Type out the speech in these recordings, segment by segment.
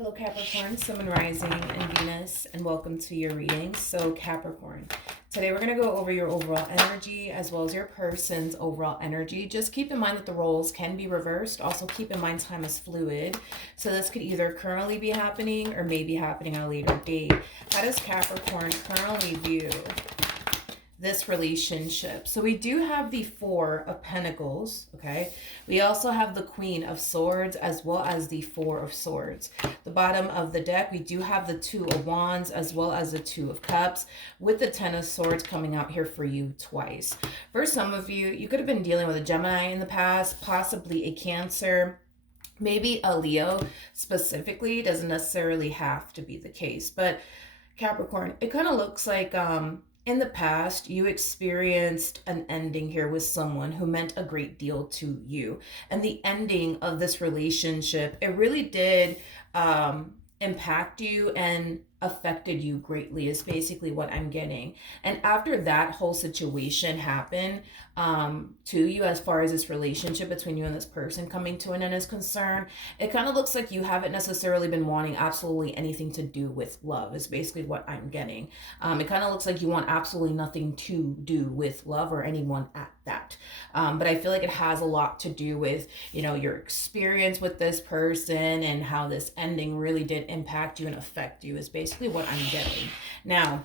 Hello Capricorn, Sun and Rising and Venus, and welcome to your reading. So Capricorn, today we're going to go over your overall energy as well as your person's overall energy. Just keep in mind that the roles can be reversed. Also keep in mind time is fluid. So this could either currently be happening or may be happening at a later date. How does Capricorn currently view this relationship? So we do have the Four of Pentacles, okay? We also have the Queen of Swords as well as the Four of Swords. The bottom of the deck, we do have the Two of Wands as well as the Two of Cups, with the Ten of Swords coming out here for you twice. For some of you, you could have been dealing with a Gemini in the past, possibly a Cancer, maybe a Leo specifically. Doesn't necessarily have to be the case, but Capricorn, it kind of looks like in the past, you experienced an ending here with someone who meant a great deal to you. And the ending of this relationship, it really did impact you and affected you greatly, is basically what I'm getting. And after that whole situation happened to you, as far as this relationship between you and this person coming to an end is concerned, it kind of looks like you haven't necessarily been wanting absolutely anything to do with love, is basically what I'm getting. It kind of looks like you want absolutely nothing to do with love or anyone at that. But I feel like it has a lot to do with, you know, your experience with this person and how this ending really did impact you and affect you, is basically what I'm getting. Now,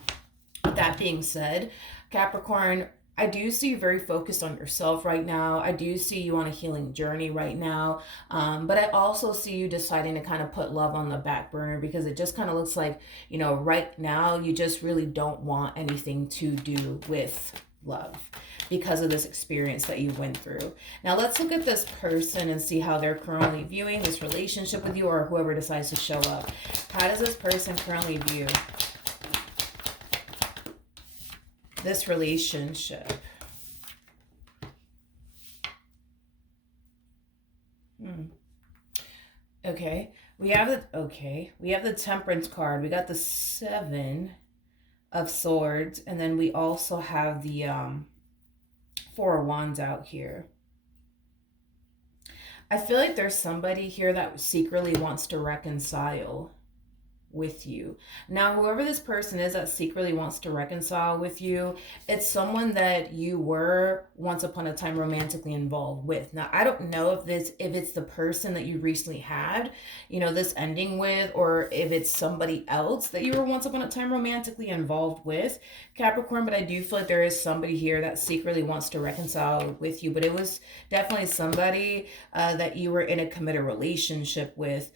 with that being said, Capricorn, I do see you very focused on yourself right now. I do see you on a healing journey right now. But I also see you deciding to kind of put love on the back burner, because it just kind of looks like, you know, right now you just really don't want anything to do with love because of this experience that you went through. Now let's look at this person and see how they're currently viewing this relationship with you, or whoever decides to show up. How does this person currently view this relationship? Okay, we have the Temperance card. We got the Seven of Swords, and then we also have the Four of Wands out here. I feel like there's somebody here that secretly wants to reconcile with you. Now, whoever this person is that secretly wants to reconcile with you, it's someone that you were once upon a time romantically involved with. Now, I don't know if it's the person that you recently had, you know, this ending with, or if it's somebody else that you were once upon a time romantically involved with, Capricorn. But I do feel like there is somebody here that secretly wants to reconcile with you. But it was definitely somebody that you were in a committed relationship with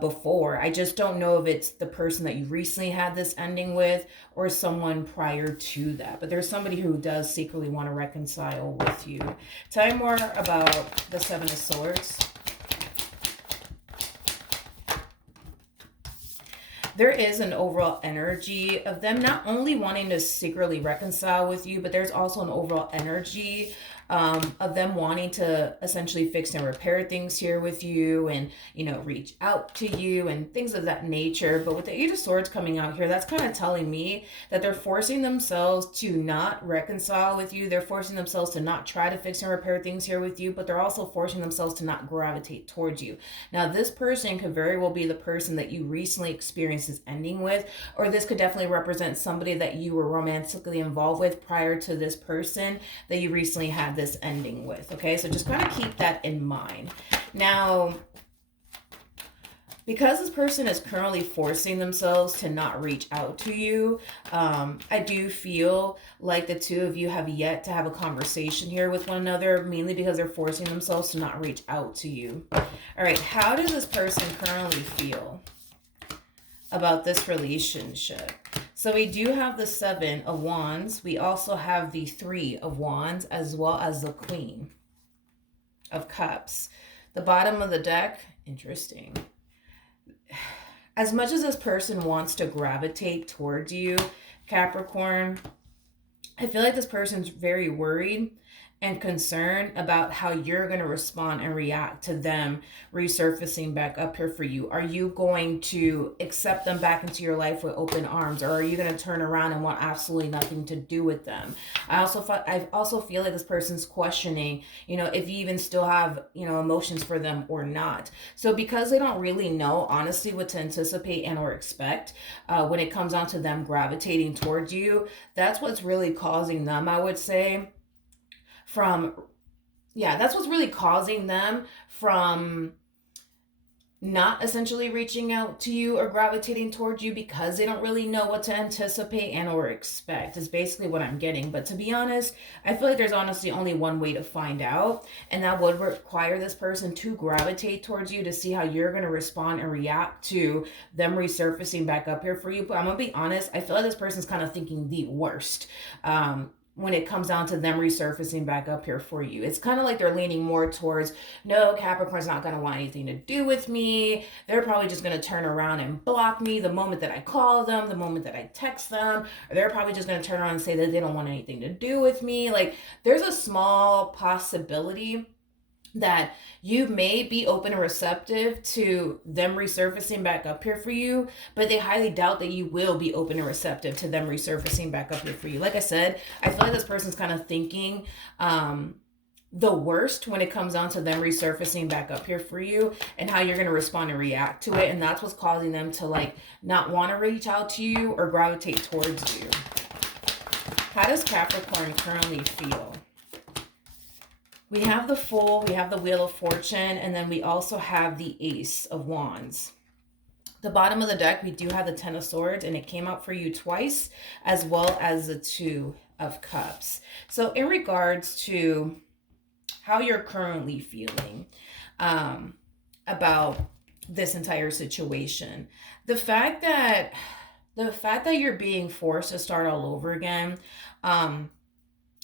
before. I just don't know if it's the person that you recently had this ending with or someone prior to that. But there's somebody who does secretly want to reconcile with you. Tell me more about the Seven of Swords. There is an overall energy of them not only wanting to secretly reconcile with you, but there's also an overall energy of them wanting to essentially fix and repair things here with you, and, you know, reach out to you and things of that nature. But with the Eight of Swords coming out here, that's kind of telling me that they're forcing themselves to not reconcile with you. They're forcing themselves to not try to fix and repair things here with you, but they're also forcing themselves to not gravitate towards you. Now, this person could very well be the person that you recently experienced this ending with, or this could definitely represent somebody that you were romantically involved with prior to this person that you recently had this ending with. Okay, so just kind of keep that in mind. Now, because this person is currently forcing themselves to not reach out to you, I do feel like the two of you have yet to have a conversation here with one another, mainly because they're forcing themselves to not reach out to you. All right, how does this person currently feel about this relationship? So we do have the Seven of Wands. We also have the Three of Wands, as well as the Queen of Cups. The bottom of the deck, interesting. As much as this person wants to gravitate towards you, Capricorn, I feel like this person's very worried and concern about how you're going to respond and react to them resurfacing back up here for you. Are you going to accept them back into your life with open arms, or are you going to turn around and want absolutely nothing to do with them? I also feel like this person's questioning, if you even still have, emotions for them or not. So because they don't really know honestly what to anticipate and or expect when it comes down to them gravitating towards you, that's what's really causing them, I would say, from that's what's really causing them from not essentially reaching out to you or gravitating towards you, because they don't really know what to anticipate and or expect is basically what I'm getting. But to be honest, I feel like there's honestly only one way to find out, and that would require this person to gravitate towards you to see how you're going to respond and react to them resurfacing back up here for you. But I'm gonna be honest, I feel like this person's kind of thinking the worst when it comes down to them resurfacing back up here for you. It's kind of like they're leaning more towards, no, Capricorn's not going to want anything to do with me. They're probably just going to turn around and block me the moment that I call them, the moment that I text them, or they're probably just going to turn around and say that they don't want anything to do with me. Like, there's a small possibility that you may be open and receptive to them resurfacing back up here for you, but they highly doubt that you will be open and receptive to them resurfacing back up here for you. Like I said, I feel like this person's kind of thinking the worst when it comes down to them resurfacing back up here for you and how you're going to respond and react to it. And that's what's causing them to like not want to reach out to you or gravitate towards you. How does Capricorn currently feel? We have the Fool, we have the Wheel of Fortune, and then we also have the Ace of Wands. The bottom of the deck, we do have the Ten of Swords, and it came out for you twice, as well as the Two of Cups. So in regards to how you're currently feeling about this entire situation, the fact that you're being forced to start all over again,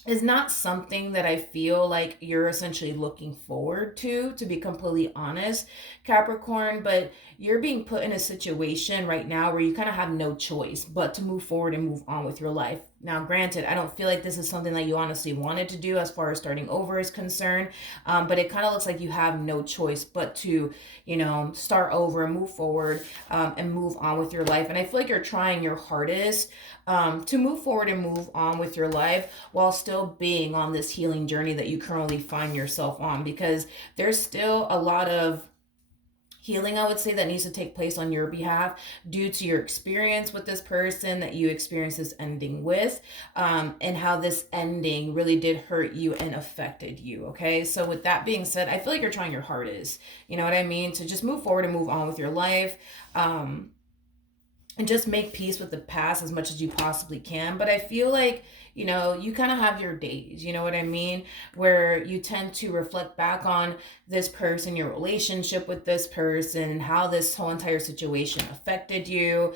is not something that I feel like you're essentially looking forward to be completely honest, Capricorn. But you're being put in a situation right now where you kind of have no choice but to move forward and move on with your life. Now, granted, I don't feel like this is something that you honestly wanted to do as far as starting over is concerned, but it kind of looks like you have no choice but to, start over and move forward and move on with your life. And I feel like you're trying your hardest to move forward and move on with your life while still being on this healing journey that you currently find yourself on, because there's still a lot of healing, I would say, that needs to take place on your behalf due to your experience with this person that you experienced this ending with, and how this ending really did hurt you and affected you. Okay, so with that being said, I feel like you're trying your hardest, you know what I mean, to just move forward and move on with your life, and just make peace with the past as much as you possibly can. But I feel like, you kind of have your days, you know what I mean, where you tend to reflect back on this person, your relationship with this person, and how this whole entire situation affected you,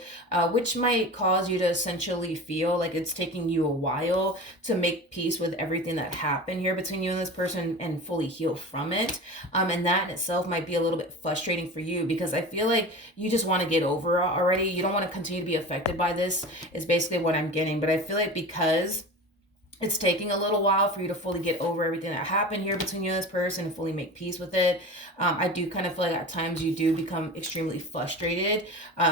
which might cause you to essentially feel like it's taking you a while to make peace with everything that happened here between you and this person and fully heal from it. And that in itself might be a little bit frustrating for you, because I feel like you just want to get over it already. You don't want to continue to be affected by this, is basically what I'm getting. But I feel like because it's taking a little while for you to fully get over everything that happened here between you and this person and fully make peace with it, I do kind of feel like at times you do become extremely frustrated,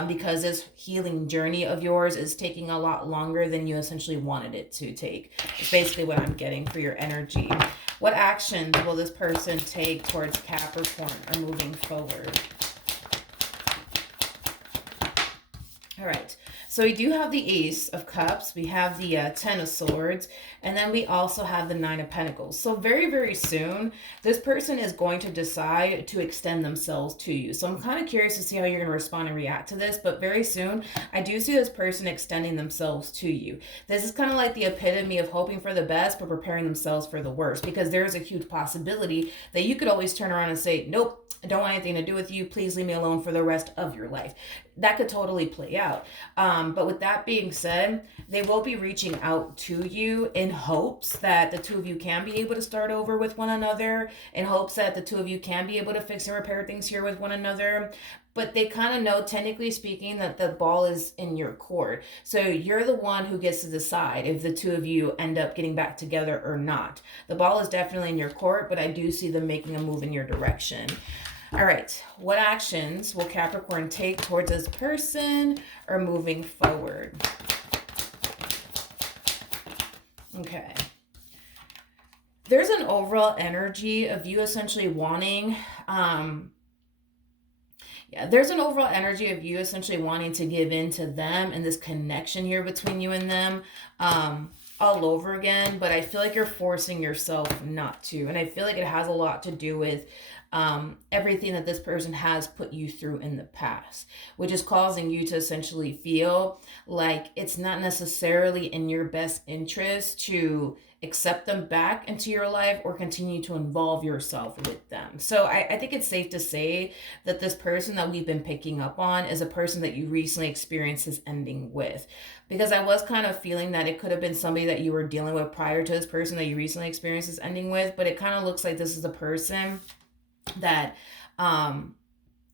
because this healing journey of yours is taking a lot longer than you essentially wanted it to take. It's basically what I'm getting for your energy. What actions will this person take towards Capricorn or moving forward? All right. So we do have the Ace of Cups, we have the Ten of Swords, and then we also have the Nine of Pentacles. So very, very soon, this person is going to decide to extend themselves to you. So I'm kind of curious to see how you're going to respond and react to this, but very soon, I do see this person extending themselves to you. This is kind of like the epitome of hoping for the best, but preparing themselves for the worst, because there is a huge possibility that you could always turn around and say, nope, I don't want anything to do with you. Please leave me alone for the rest of your life. That could totally play out. But with that being said, they will be reaching out to you in hopes that the two of you can be able to start over with one another, in hopes that the two of you can be able to fix and repair things here with one another. but they kind of know, technically speaking, that the ball is in your court. So you're the one who gets to decide if the two of you end up getting back together or not. The ball is definitely in your court, but I do see them making a move in your direction. All right, what actions will Capricorn take towards this person or moving forward? Okay. There's an overall energy of you essentially wanting, there's an overall energy of you essentially wanting to give in to them and this connection here between you and them. All over again, but I feel like you're forcing yourself not to. And I feel like it has a lot to do with everything that this person has put you through in the past, which is causing you to essentially feel like it's not necessarily in your best interest to accept them back into your life or continue to involve yourself with them. So I think it's safe to say that this person that we've been picking up on is a person that you recently experienced this ending with. Because I was kind of feeling that it could have been somebody that you were dealing with prior to this person that you recently experienced this ending with, but it kind of looks like this is a person that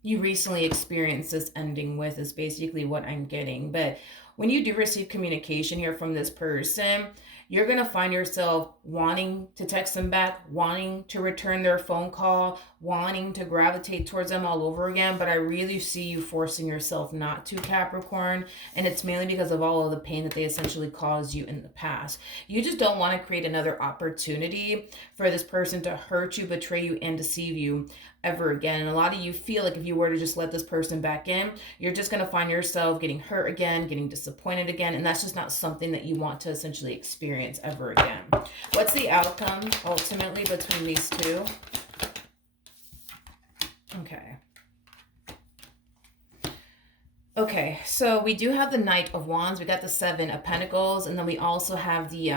you recently experienced this ending with, is basically what I'm getting. But when you do receive communication here from this person, you're going to find yourself wanting to text them back, wanting to return their phone call, wanting to gravitate towards them all over again. But I really see you forcing yourself not to, Capricorn. And it's mainly because of all of the pain that they essentially caused you in the past. You just don't want to create another opportunity for this person to hurt you, betray you, and deceive you ever again. And a lot of you feel like if you were to just let this person back in, you're just going to find yourself getting hurt again, getting disappointed again. And that's just not something that you want to essentially experience ever again. What's the outcome ultimately between these two? Okay, so we do have the Knight of Wands, we got the Seven of Pentacles, and then we also have the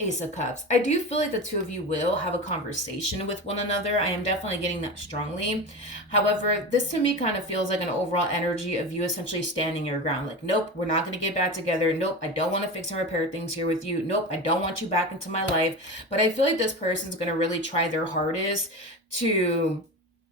Ace of Cups. I do feel like the two of you will have a conversation with one another. I am definitely getting that strongly. However, this to me kind of feels like an overall energy of you essentially standing your ground. Like, nope, we're not going to get back together. Nope, I don't want to fix and repair things here with you. Nope, I don't want you back into my life. But I feel like this person's going to really try their hardest to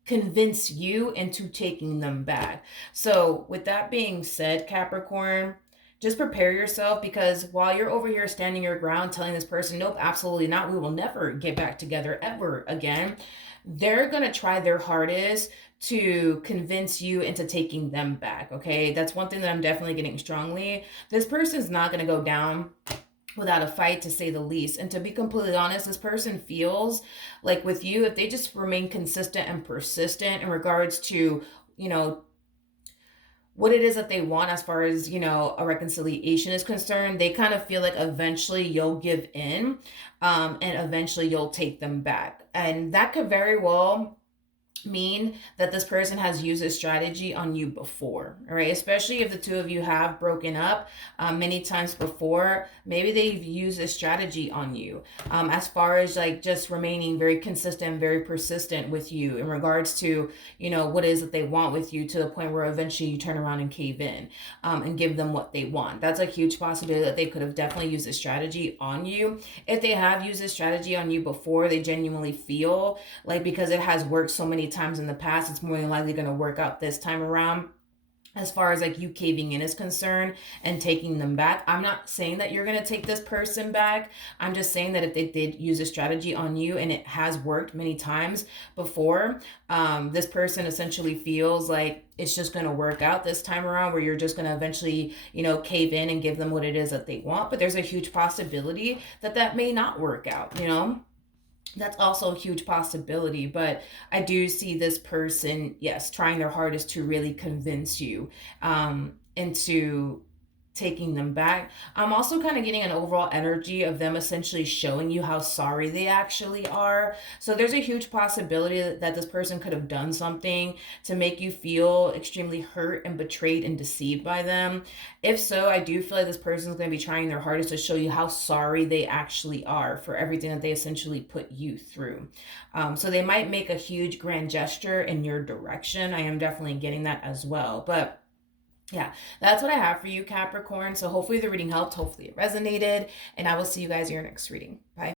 convince you into taking them back. So with that being said, Capricorn, just prepare yourself, because while you're over here standing your ground telling this person, nope, absolutely not, we will never get back together ever again, they're going to try their hardest to convince you into taking them back, okay? That's one thing that I'm definitely getting strongly. This person's not going to go down without a fight, to say the least. And to be completely honest, this person feels like with you, if they just remain consistent and persistent in regards to, you know, what it is that they want as far as, you know, a reconciliation is concerned, they kind of feel like eventually you'll give in, and eventually you'll take them back. And that could very well mean that this person has used a strategy on you before, all right? Especially if the two of you have broken up many times before, maybe they've used a strategy on you as far as like just remaining very consistent, very persistent with you in regards to, you know, what it is that they want with you, to the point where eventually you turn around and cave in and give them what they want. That's a huge possibility that they could have definitely used a strategy on you. If they have used a strategy on you before, they genuinely feel like, because it has worked so many times in the past, it's more than likely going to work out this time around, as far as like you caving in is concerned and taking them back. I'm not saying that you're going to take this person back. I'm just saying that if they did use a strategy on you and it has worked many times before, this person essentially feels like it's just going to work out this time around, where you're just going to eventually, you know, cave in and give them what it is that they want. But there's a huge possibility that that may not work out, you know? That's also a huge possibility. But I do see this person, yes, trying their hardest to really convince you into taking them back. I'm also kind of getting an overall energy of them essentially showing you how sorry they actually are. So there's a huge possibility that this person could have done something to make you feel extremely hurt and betrayed and deceived by them. If so, I do feel like this person is going to be trying their hardest to show you how sorry they actually are for everything that they essentially put you through. So they might make a huge grand gesture in your direction. I am definitely getting that as well. But yeah, that's what I have for you, Capricorn. So hopefully the reading helped. Hopefully it resonated. And I will see you guys in your next reading. Bye.